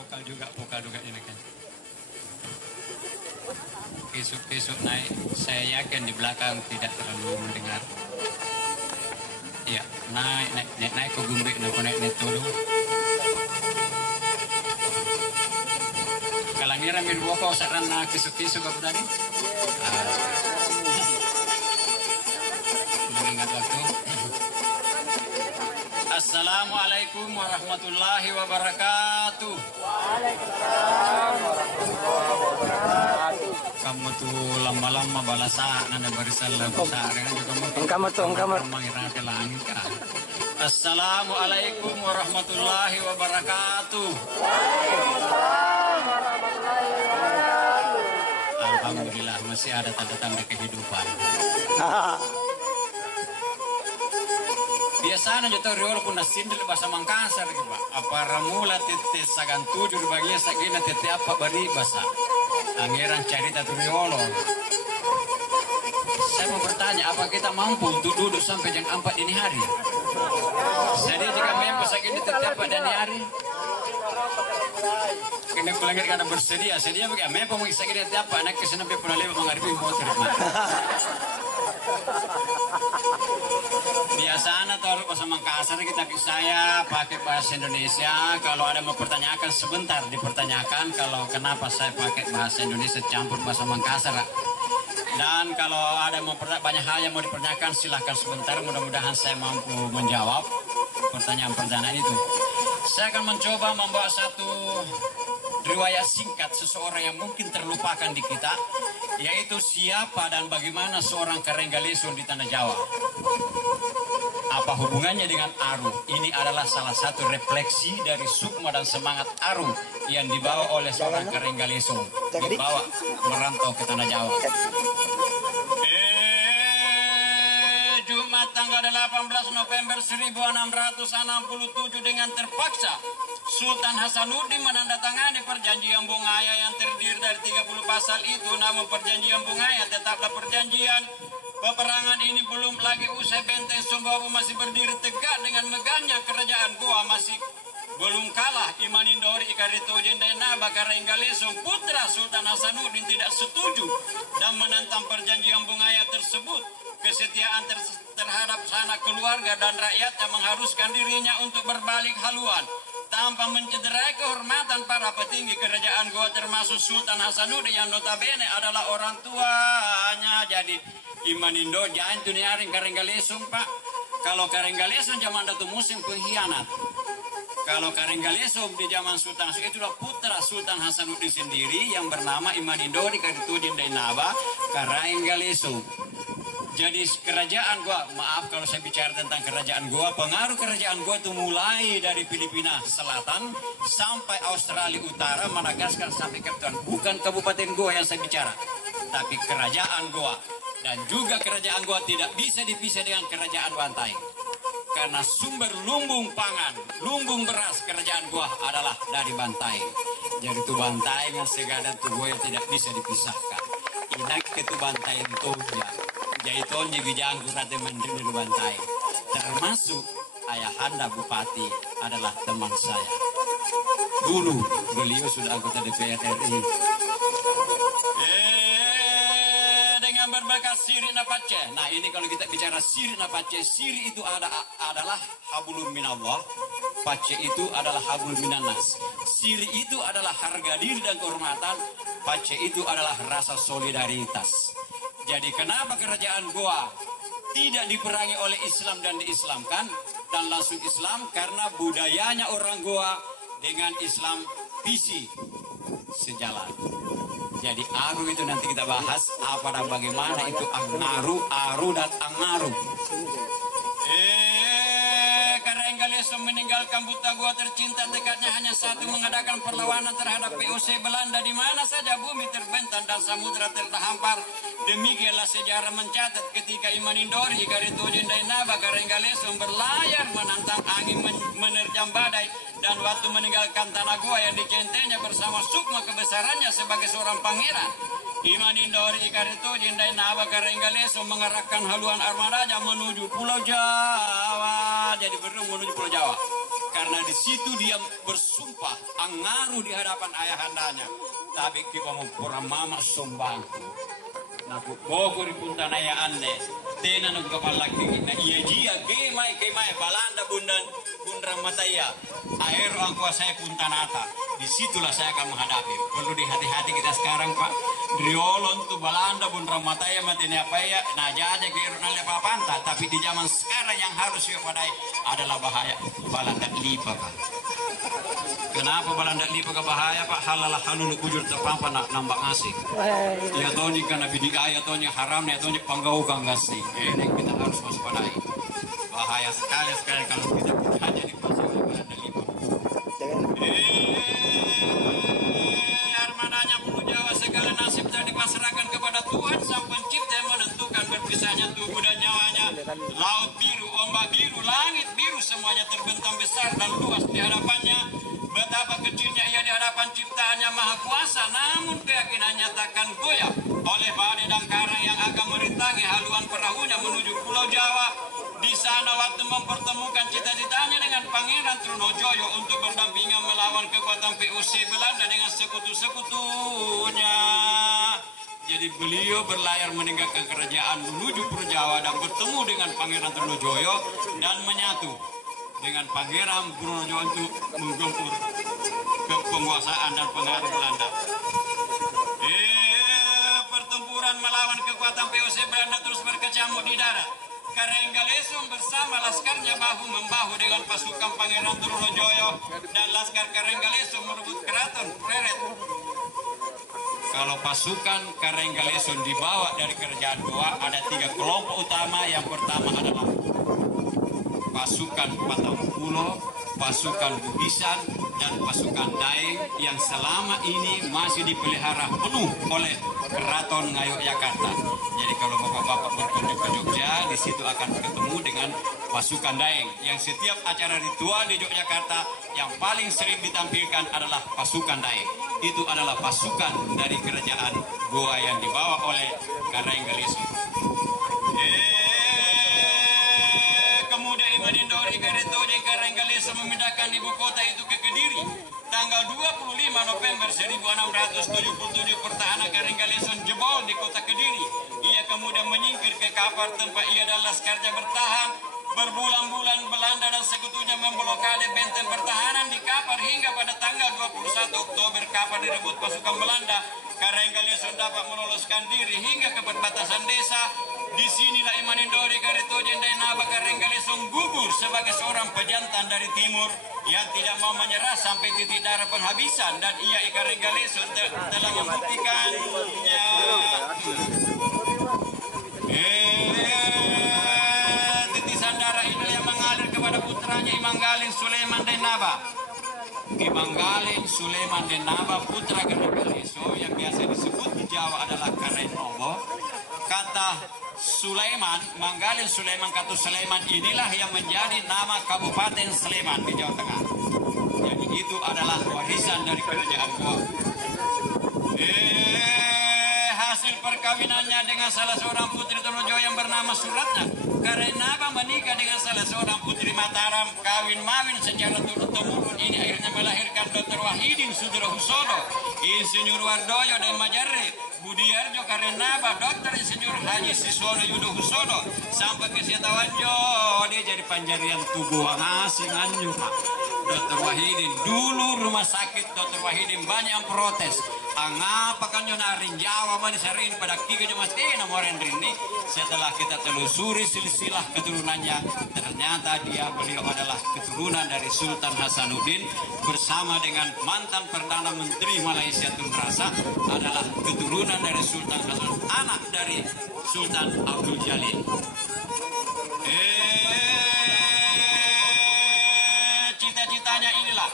vokal juga ini kan. Besok naik, saya yakin di belakang tidak terlalu mendengar. Iya, naik ke gumbik, naik dulu. Kalau ngira mir boko sarana kisuk apa tadi? Mengingat waktu. Assalamualaikum warahmatullahi wabarakatuh. Waalaikumsalam warahmatullahi wabarakatuh. Kamu tuh lama-lama balasa nana barisan lagu sehari juga Engkamut. mengira ke langit kan. Assalamualaikum warahmatullahi wabarakatuh. Waalaikumsalam warahmatullahi wabarakatuh. Alhamdulillah masih ada tanda-tanda kehidupan. Biasanya jatuh riol pun nasindil bahasa Mangkasar gitu Pak. Apa ramula tete sagan tujuh bagian sagina tete apa bari bahasa. Angeran cerita tu riolo. Saya mau bertanya, apa kita mampu untuk duduk sampai jam 4 dini hari? Jadi jika memang sagini tete apa dini hari? Kena pelanggar karena bersedia, sedia bagaimana? Memang mau sagini tete apa? Nak kesana pe pun lewat menghadapi motor. Biasanya kalau bahasa Makassar kita saya pakai bahasa Indonesia. Kalau ada mau pertanyakan sebentar dipertanyakan. Kalau kenapa saya pakai bahasa Indonesia campur bahasa Makassar. Dan kalau ada mau banyak hal yang mau dipertanyakan silahkan sebentar. Mudah-mudahan saya mampu menjawab pertanyaan-pertanyaan itu. Saya akan mencoba membawa satu riwayat singkat seseorang yang mungkin terlupakan di kita, yaitu siapa dan bagaimana seorang Karenggalesung di Tanah Jawa. Apa hubungannya dengan Aru? Ini adalah salah satu refleksi dari sukma dan semangat Aru yang dibawa oleh seorang Karenggalesung, dibawa merantau ke Tanah Jawa. Jumat tanggal 18 November 1667 dengan terpaksa Sultan Hasanuddin menandatangani perjanjian Bungaya yang terdiri dari 30 pasal itu. Namun perjanjian Bungaya tetaplah perjanjian. Peperangan ini belum lagi usai, benteng Sumbawa masih berdiri tegak dengan megahnya kerajaan Goa masih belum kalah. Imanindori Ikaritojen Dainaba Karenggalesung putra Sultan Hasanuddin tidak setuju dan menentang perjanjian Bungaya tersebut. Kesetiaan terhadap sanak keluarga dan rakyat yang mengharuskan dirinya untuk berbalik haluan tanpa mencederai kehormatan para petinggi kerajaan Goa termasuk Sultan Hasanuddin yang notabene adalah orang tuanya. Jadi Imanindo jangan tuniaring Karenggalesung Pak. Kalau Karenggalesung zaman Datu Musim pengkhianat. Kalau Karenggalesung di zaman Sultan itulah putra Sultan Hasanuddin sendiri yang bernama Imanindori Karitudin Dainaba Karenggalesung. Jadi kerajaan Goa, maaf kalau saya bicara tentang kerajaan Goa, pengaruh kerajaan Goa itu mulai dari Filipina Selatan sampai Australia Utara, Madagaskar sampai Cape Town. Bukan Kabupaten Goa yang saya bicara, tapi kerajaan Goa. Dan juga kerajaan Goa tidak bisa dipisah dengan kerajaan Bantaeng. Karena sumber lumbung pangan, lumbung beras kerajaan Goa adalah dari Bantaeng. Jadi itu Bantaeng yang segala itu Goa tidak bisa dipisahkan. Inak itu Bantaeng itu ya. Jaiton Bijang Kurate Menteri di Bantaeng. Termasuk ayahanda Bupati adalah teman saya. Dulu beliau sudah anggota DPR RI. Dengan berbagai siri napace. Nah ini kalau kita bicara siri napace, siri itu adalah hablum minallah, pace itu adalah hablum minannas. Siri itu adalah harga diri dan kehormatan, pace itu adalah rasa solidaritas. Jadi kenapa kerajaan Goa tidak diperangi oleh Islam dan diislamkan dan langsung Islam? Karena budayanya orang Goa dengan Islam visi sejalan. Jadi Aru itu nanti kita bahas apa dan bagaimana itu Angaru, Aru dan Angaru. Karenggalesung meninggalkan Buta Goa tercinta, tekadnya hanya satu, mengadakan perlawanan terhadap POC Belanda di mana saja bumi terbentang dan samudra terhampar. Demikianlah sejarah mencatat ketika Imanindori Karitudin Dainaba Karenggalesung berlayar menantang angin menerjang badai dan waktu meninggalkan tanah Goa yang dicintainya bersama sukma kebesarannya sebagai seorang pangeran. Imanindori Karitudin Dainaba Karenggalesung mengerahkan haluan armadanya menuju Pulau Jawa. Jadi menuju Pulau Jawa. karena di situ dia bersumpah angaru di hadapan ayahandanya. Tapi kita mau pura mama sombangku. Naku koko di punta naya ane. Tena nung kapalaki na iya jia kemai balanda bundra mataya. Aero ang kuasaya punta nata. Disitulah saya akan menghadapi. Perlu di hati-hati kita sekarang Pak. Driolon tu balanda bundra mataya matini apa ya. Nah jaja kiro nale papanta. Tapi di zaman sekarang yang harus padai adalah bahaya balanda lipa Pak. Kenapa balanda lipa ke bahaya Pak? Halalah halulu kujur terpampa nak nambah ngasih. Ya toni kana bidik ayat toni haram ya toni panggau kang ngasih. Ini kita harus waspadai. Bahaya sekali kalau kita hanya dikuasai oleh balanda lipa. Armadanya Pulau Jawa segala nasib telah dipasrahkan kepada Tuhan Sang Pencipta yang menentukan berpisahnya tubuh dan nyawanya. Laut biru, ombak biru, langit biru semuanya terbentang besar dan luas di hadapannya. Betapa kecilnya ia di hadapan ciptaannya Maha Kuasa, namun keyakinannya takkan goyah oleh badai dan karang yang akan merintangi haluan perahunya menuju Pulau Jawa. Di sana waktu mempertemukan cita-citanya dengan Pangeran Trunojoyo untuk berdampingan melawan kekuatan POC Belanda dengan sekutu-sekutunya. Jadi beliau berlayar meninggalkan kerajaan menuju Pulau Jawa dan bertemu dengan Pangeran Trunojoyo dan menyatu dengan Pangeran Trunojoyo untuk menggempur penguasaan dan pengaruh Belanda. Pertempuran melawan kekuatan POC Belanda terus berkecamuk di darat. Karenggalesum bersama laskarnya bahu-membahu dengan pasukan Pangeran Trunojoyo dan laskar Karenggalesum merebut keraton Pleret. Kalau pasukan Karenggalesum dibawa dari kerajaan Goa, ada 3 kelompok utama. Yang pertama adalah pasukan Patampulo, pasukan Bugisan, dan pasukan Daeng yang selama ini masih dipelihara penuh oleh Keraton Ngayogyakarta. Jadi kalau bapak-bapak berkunjung ke Jogja, di situ akan ketemu dengan pasukan Daeng. Yang setiap acara ritual di Yogyakarta yang paling sering ditampilkan adalah pasukan Daeng. Itu adalah pasukan dari kerajaan Goa yang dibawa oleh Karenggalesum. Kemudian Imanindori Garitoje Karenggalesum memindahkan ibu kota itu ke Kediri. Tanggal 25 November 1677 pertahanan Karenggalesum jebol di kota Kediri. Ia kemudian menyingkir ke Kapar tempat ia dan laskarnya bertahan. Berbulan-bulan Belanda dan sekutunya memblokade benteng pertahanan di Kapar hingga pada tanggal 21 Oktober Kapar direbut pasukan Belanda. Karenggalesum dapat meloloskan diri hingga ke perbatasan desa. Disinilah Imanindori Garitoje Dainaba Karenggalesum gugur sebagai seorang pejantan dari timur yang tidak mau menyerah sampai titik darah penghabisan, dan ia Karenggalesum telah membuktikannya. Titisan darah ini yang mengalir kepada putranya Imanggaling Sulaiman Dainaba. Imanggaling Sulaiman Dainaba putra Karenggalesum yang biasa disebut di Jawa adalah Karenowo. Kata Sulaiman, Manggaling Sulaiman kata Sulaiman inilah yang menjadi nama Kabupaten Sleman di Jawa Tengah. Jadi itu adalah warisan dari kerajaan Goa. Hasil perkawinannya dengan salah seorang putri Trunojoyo yang bernama Suratna. Karenaba menikah dengan salah seorang putri Mataram, kawin-mawin secara turun-temurun. Ini akhirnya melahirkan Dr. Wahidin Sudrohusodo, Insinyur Wardoyo dan Majarre, Budiarjo Karenaba, Dr. Insinyur Haji Siswono Yudo Husodo, sampai ke Siatawanjo dia jadi panjarian tubuh ngasih anjur. Dr. Wahidin dulu rumah sakit Dr. Wahidin banyak yang protes. Angapa kan narin Jawa manisarin pada kika mas namoren rini. Setelah kita telusuri silsilah keturunannya, ternyata beliau adalah keturunan dari Sultan Hasanuddin bersama dengan mantan Perdana Menteri Malaysia Tun Razak adalah keturunan dari Sultan Hasanuddin, anak dari Sultan Abdul Jalil. Cita-citanya inilah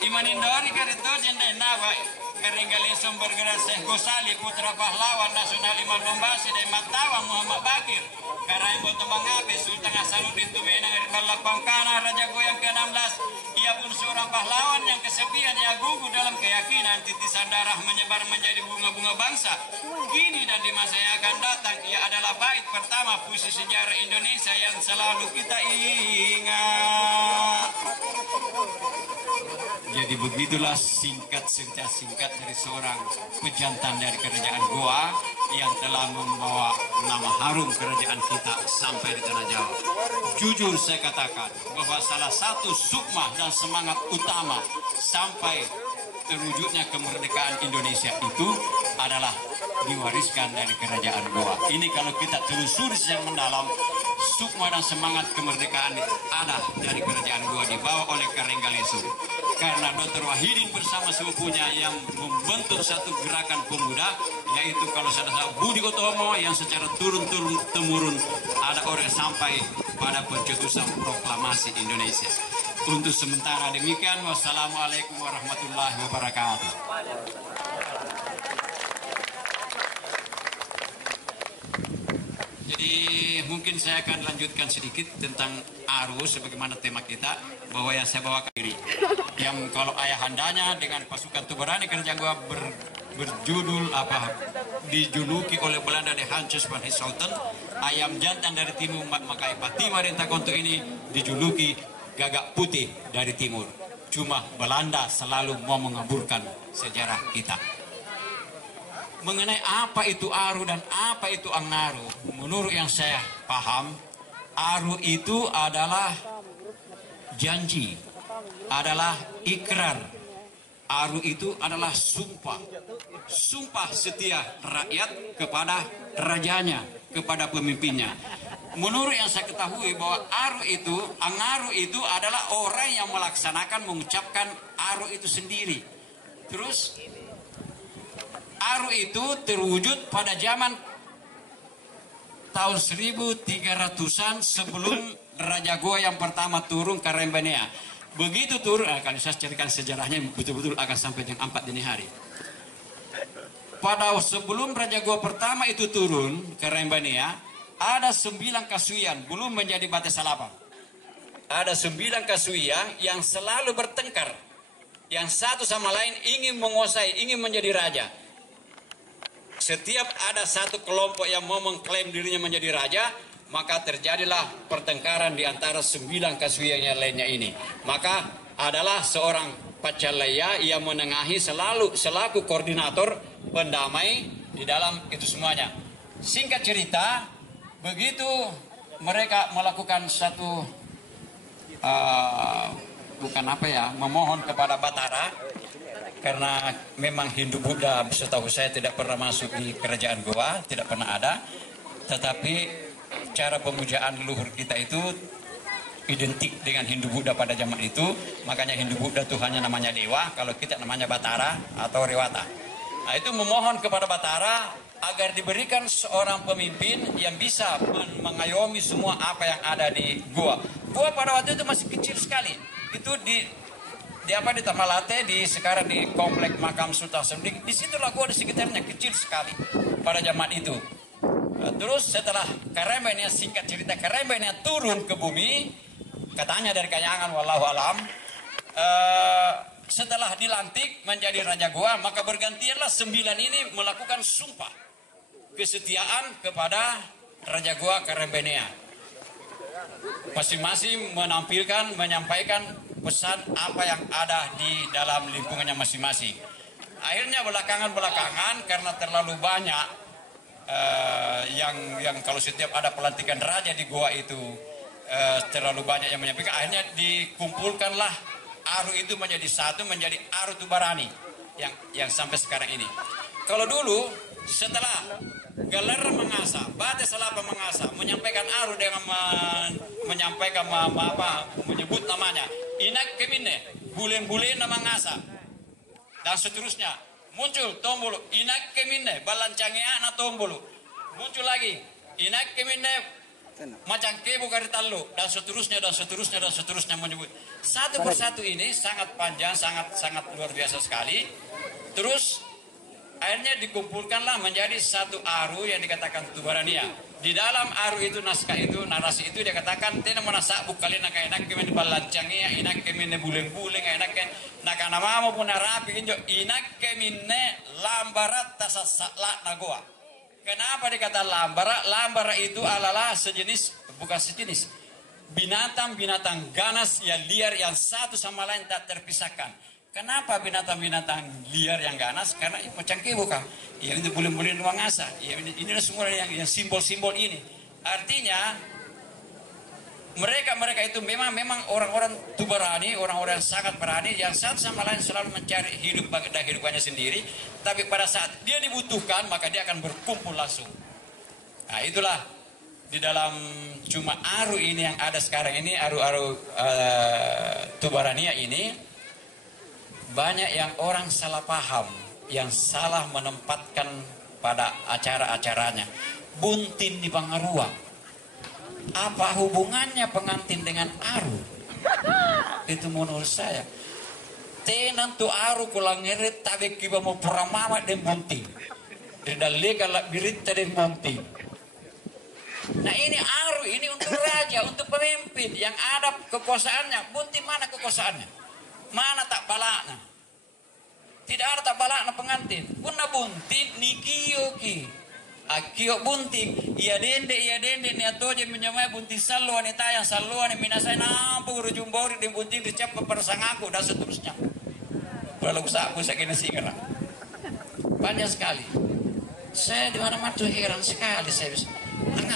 Imanindori Garitoje Dainaba Karenggalesum bergerak Syekh Gosali putra pahlawan nasional Imam Lombasi dan Matawa Muhammad Bakir Karanggo Temangabe Sultan Hasanuddin Tumenang Ribalak Pangkana Raja Goyang ke-16 Ia pun seorang pahlawan yang kesepian, ia gugur dalam keyakinan titisan darah menyebar menjadi bunga-bunga bangsa. Kini dan di masa yang akan datang, ia adalah bait pertama puisi sejarah Indonesia yang selalu kita ingat. Jadi begitulah singkat dari seorang pejantan dari kerajaan Goa yang telah membawa nama harum kerajaan kita sampai di tanah Jawa. Jujur saya katakan bahwa salah satu sukma dan semangat utama sampai terwujudnya kemerdekaan Indonesia itu adalah diwariskan dari kerajaan Goa. Ini kalau kita telusuri secara mendalam, sukma dan semangat kemerdekaan ada dari kerajaan Goa dibawa oleh Karenggalesu. Karena Dr. Wahidin bersama sepupunya yang membentuk satu gerakan pemuda, yaitu kalau saya tahu Budi Utomo yang secara turun-temurun ada orang sampai pada pencetusan proklamasi Indonesia. Untuk sementara demikian, wassalamualaikum warahmatullahi wabarakatuh. Jadi mungkin saya akan lanjutkan sedikit tentang arus sebagaimana tema kita, bahwa yang saya bawa ke diri yang kalau ayahandanya dengan pasukan Tubarani kerajaan Goa berjudul dijuluki oleh Belanda di Hansjes van Hesselten, ayam jantan dari timur maka Ipati Marintah Konto ini dijuluki gagak putih dari timur. Cuma Belanda selalu mau mengaburkan sejarah kita. Mengenai apa itu Aru dan apa itu Angnaru, menurut yang saya paham, Aru itu adalah janji, adalah ikrar. Aru itu adalah sumpah setia rakyat kepada rajanya, kepada pemimpinnya. Menurut yang saya ketahui bahwa Angnaru itu adalah orang yang melaksanakan, mengucapkan Aru itu sendiri. Terus Aru itu terwujud pada zaman tahun 1300-an sebelum Raja Goa yang pertama turun ke Rembenea. Begitu turun, kalau saya ceritakan sejarahnya betul-betul akan sampai jam 4 dini hari. Pada sebelum Raja Goa pertama itu turun ke Rembenea, ada 9 kasuian, belum menjadi Bate Salapang. Ada 9 kasuian yang selalu bertengkar. Yang satu sama lain ingin menguasai, ingin menjadi raja. Setiap ada satu kelompok yang mau mengklaim dirinya menjadi raja, maka terjadilah pertengkaran di antara 9 kasuian yang lainnya ini. Maka adalah seorang Pacalaya yang menengahi selaku koordinator pendamai di dalam itu semuanya. Singkat cerita, begitu mereka melakukan satu memohon kepada Batara, karena memang Hindu-Buddha setahu saya tidak pernah masuk di kerajaan Goa, tidak pernah ada. Tetapi cara pemujaan leluhur kita itu identik dengan Hindu-Buddha pada zaman itu. Makanya Hindu-Buddha Tuhannya namanya Dewa, kalau kita namanya Batara atau Rewata. Nah, itu memohon kepada Batara agar diberikan seorang pemimpin yang bisa mengayomi semua apa yang ada di Goa. Goa pada waktu itu masih kecil sekali. Itu di Tamalate, sekarang di komplek makam Sultan Sending, disitulah Goa di sekitarnya kecil sekali pada zaman itu. Terus setelah Karembenea, singkat cerita, Karembenea turun ke bumi, katanya dari Kayangan, wallahu alam. Setelah dilantik menjadi Raja Goa, maka bergantianlah 9 ini melakukan sumpah kesetiaan kepada Raja Goa Karembenea. Masing-masing menyampaikan pesan apa yang ada di dalam lingkungannya masing-masing. Akhirnya belakangan karena terlalu banyak yang kalau setiap ada pelantikan raja di Goa itu terlalu banyak yang menyampaikan, akhirnya dikumpulkanlah Aru itu menjadi satu, menjadi Aru Tubarani yang sampai sekarang ini. Kalau dulu setelah Galer mengasa, Bate Salapang mengasa, menyampaikan Aru dengan menyampaikan menyebut namanya Inak Kemine, bulen-bulen nama ngasa, dan seterusnya. Muncul tombol Inak Kemine, balancangnya na tombol. Muncul lagi Inak Kemine, macam kebu karitallo, dan seterusnya menyebut. Satu persatu ini sangat panjang, sangat luar biasa sekali. Terus akhirnya dikumpulkanlah menjadi satu Aru yang dikatakan Tubarania. Di dalam aru itu, naskah itu, narasi itu dia katakan tena mana sabuk kalian nak enak kemen balancangnya, enak kemen buleng-buleng, enak ken nak nama mau pun rapi kinjo, enak keminne lambarat tasasala nagoa. Kenapa dikata lambara? Lambara itu adalah sejenis, bukan sejenis, binatang-binatang ganas yang liar yang satu sama lain tak terpisahkan. Kenapa binatang-binatang liar yang ganas? Karena pecangke bukan. Ya ini boleh-boleh ruang asa. Ya inilah semua yang simbol-simbol ini. Artinya mereka itu memang orang-orang tu berani, orang-orang yang sangat berani yang satu sama lain selalu mencari hidup dan kehidupannya sendiri. Tapi pada saat dia dibutuhkan maka dia akan berkumpul langsung. Nah itulah di dalam cuma aru ini yang ada sekarang ini, aru-aru Tubarania ini. Banyak yang orang salah paham, yang salah menempatkan pada acara-acaranya. Buntin di Pangarua. Apa hubungannya pengantin dengan aru? Itu menurut saya. Tenan tu aru kulang ngeret tabe kiba mau peramama dan buntin. Dedaleka lak birita dan buntin. Nah ini aru, ini untuk raja, untuk pemimpin yang ada kekuasaannya. Buntin mana kekuasaannya? Mana tak balakna? Tidak ada tak balakna pengantin. Kuna buntin nikio ki. Akio bunting. Iya dende ni atoje menyamai bunting salwa ni tayang salwa ni minasai nampu rujumbori di bunting dicap persangaku dan seterusnya. Kalau aku saya kena singgah. Banyak sekali. Saya di mana-mana tuh heran sekali saya bisa.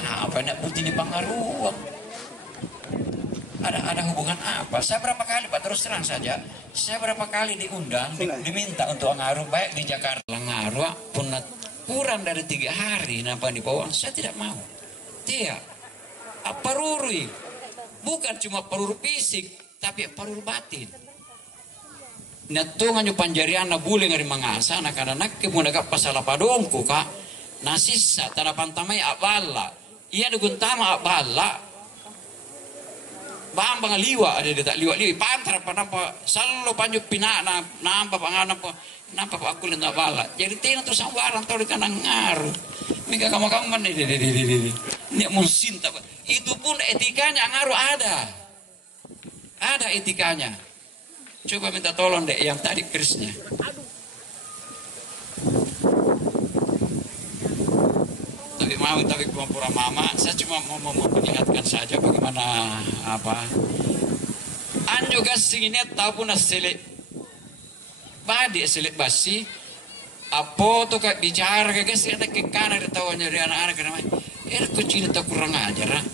Apa nak bunting di Pangaruang? Ada hubungan apa? Saya berapa kali Pak terus terang saja. Saya berapa kali diundang, diminta untuk ngaruh baik di Jakarta. Ngaruh pun kurang dari 3 hari napa di bawah. Saya tidak mau. Tidak. Paruri. Bukan cuma paruri fisik, tapi paruri batin. Natungan yung panjarian na buling ngari mangasa anak-anak kemunaga pasala padongko ka nasisa tanapantamay abala. Iya duguntama abala. Bambang liwa ada tak liwa pantar apa napa selalu panjuk pinana nampak panganan apa nampak aku lenda bala jadi tina terus sambaran tahu di kanang ngaruh mika kamu mana ini munsinta itu pun etikanya ngaruh ada etikanya. Coba minta tolong dek yang tadi kerisnya. Tapi pura mama, saya cuma mau mengingatkan saja bagaimana apa. Anjo gasing ini tahu pun selit, badi selit basi, apa tuh kayak bicara kayak gasing ada ke kanan tahu dari anak-anak kenapa? Kucing itu kurang ajar,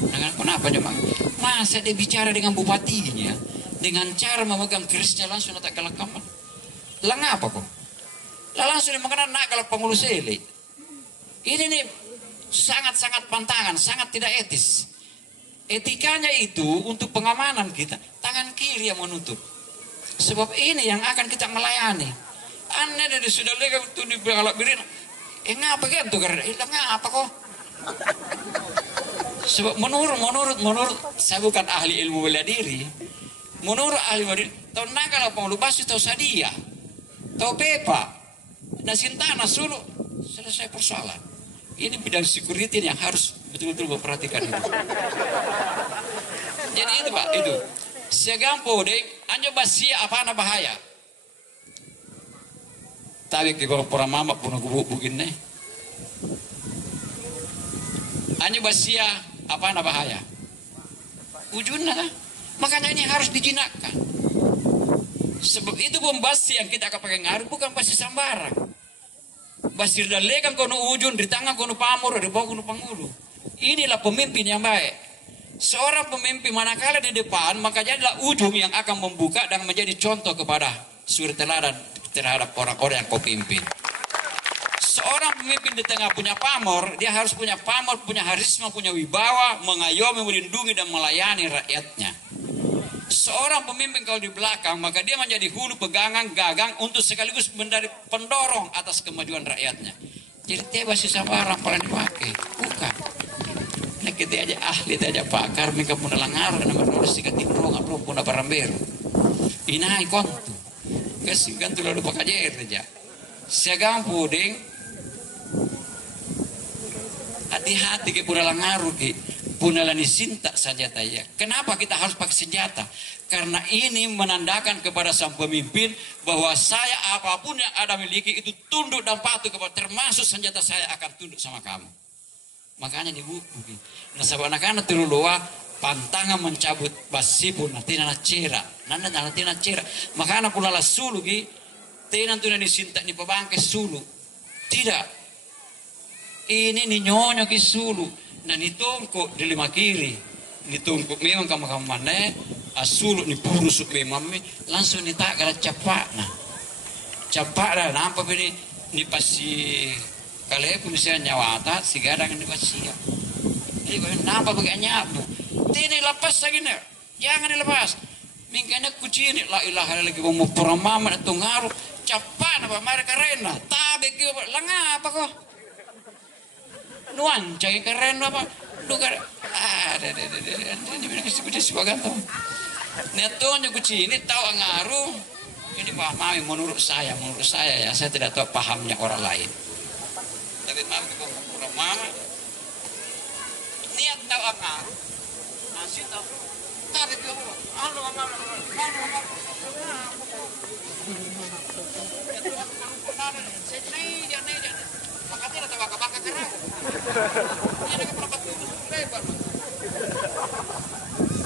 dengan kenapa cuma masa dia bicara dengan bupatinya, dengan cara memegang kerisnya langsung tak kelakam, apa kok? Langsung dimakan nak kalau pengurus selit. Ini nih sangat-sangat pantangan, sangat tidak etis. Etikanya itu untuk pengamanan kita, tangan kiri yang menutup. Sebab ini yang akan kita melayani. Aneh dari sudah lega untuk dibalak birin. Ngapa kan tuh karena ngapa kok? Sebab menurut saya bukan ahli ilmu bela diri. Menurut ahli bela diri, tahu kalau pengelubas itu tahu sadia, tahu pepa, nasintana sulu selesai persoalan. Ini bidang security yang harus betul-betul memperhatikan itu. Jadi itu Pak, itu. Segampo deh, anjo basia apa na bahaya. Tadi ke pura mama pun aku begini. Anjo basia apa na bahaya. Ujungnya lah. Makanya ini harus dijinakkan. Sebab itu bom basi yang kita akan pakai ngaruh bukan basi sambarang. Basir dalekan kono ujung di tangan kono pamor di bawah kono pangulu. Inilah pemimpin yang baik. Seorang pemimpin manakala di depan maka jadilah ujung yang akan membuka dan menjadi contoh kepada suri teladan terhadap orang-orang yang kau pimpin. Seorang pemimpin di tengah punya pamor, dia harus punya pamor, punya harisma, punya wibawa, mengayomi, melindungi dan melayani rakyatnya. Seorang pemimpin kalau di belakang maka dia menjadi hulu pegangan gagang untuk sekaligus menjadi pendorong atas kemajuan rakyatnya. Jadi tiba si sabarang paling dipakai, bukan. Nah kita aja ahli, kita aja pakar, mereka pun langar, nama nulis jika timro nggak perlu pun paramber. Inai kontu, kasih kan tuh lalu pakai aja. Segampu ding, hati-hati ke pura langaru ke punalani sinta saja taya. Kenapa kita harus pakai senjata? Karena ini menandakan kepada sang pemimpin bahwa saya apapun yang ada miliki itu tunduk dan patuh kepada, termasuk senjata saya akan tunduk sama kamu. Makanya di buku. Nah sabana-kana teruluwa pantangan mencabut basipun natina cera. Nanda natina cera. Makanya pula la sulu ki tenan tu ni sinta ni pabangke sulu. Tidak. Ini ni nyonyo ki sulu. Nah ni tongko di lima kiri. Ni tongko memang kamu mana asulu ni purusuk memang langsung ni tak kala cepat nah. Cepat dah nampak ini ni pasti kalau aku misalnya nyawata si gadang ni pasti ya. Jadi kau nampak begini apa? Tini lepas lagi ni. Jangan dilepas. Mingkanya kucing la ilaha lagi mau peramama itu ngaruh cepat apa mereka rena. Tapi ke apa kau? Nuan cai keren apa? Duga ini bisa sebagai tu. Netonnya kucing ini tahu ngaruh. Ini mami menurut saya ya saya tidak tahu pahamnya orang lain. Tapi mami ke mama niat tahu ngaruh. Nasi tahu. Tapi ke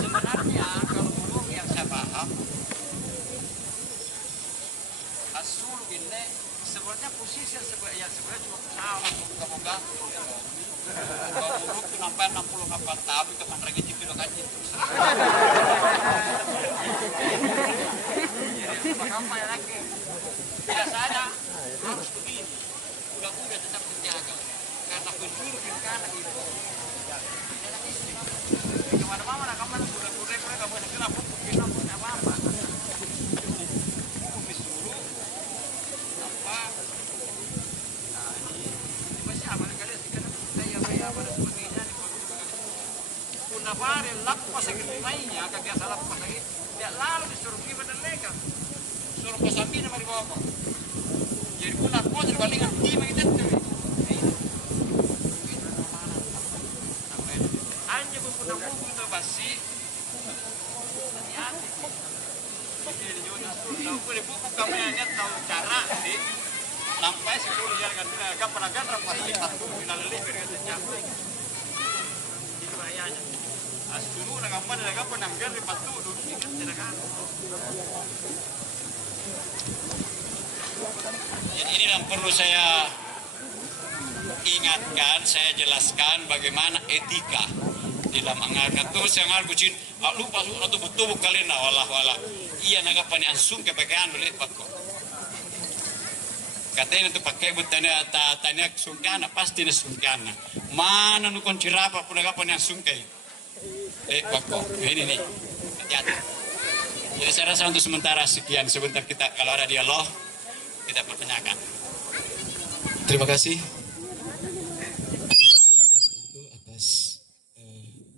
sebenarnya kalau ngomong yang saya paham asul ini sebenarnya posisi yang sebenarnya cuma sama moga-moga kalau buruk itu sampai 68 tahun teman lagi di video kaji terus jadi apa lagi biasanya harus begini udah tetap terjaga karena penjuru karena itu kemana-mana nak kamu sudah kurang kamu nak kenapa mungkin apa disuruh apa nah ini masih aman kali sekarang saya pada sebagainya punah bare lapas segini mainnya agak biasa lapas lagi tidak lalu disuruh gimana mereka suruh pasambina mari bawa jadi punah pos balingan tim itu pasti hati-hati. Jadi boleh buku kamu yang tahu cara di sampai sepuluh jalan kan peragan pasti satu final lebih dengan senjata. Itu bahayanya. Asdulu nak penanggan di patu dulu kan tidak kan. Jadi ini yang perlu saya ingatkan, saya jelaskan bagaimana etika di dalam anggaran tu saya ngal kucing lupa atau betul kalian wala iya naga pani ansung ke bagian boleh pakko katanya tu pakai butanya tanya sungkana pasti ni sungkana mana nukon cirapa pun naga pani ansung ke pakko ini nih hati-hati. Jadi saya rasa untuk sementara sekian, sebentar kita kalau ada dialog kita pertanyakan. Terima kasih atas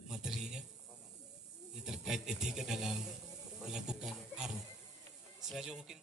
materinya yang terkait etika dalam melakukan arung. Selanjutnya mungkin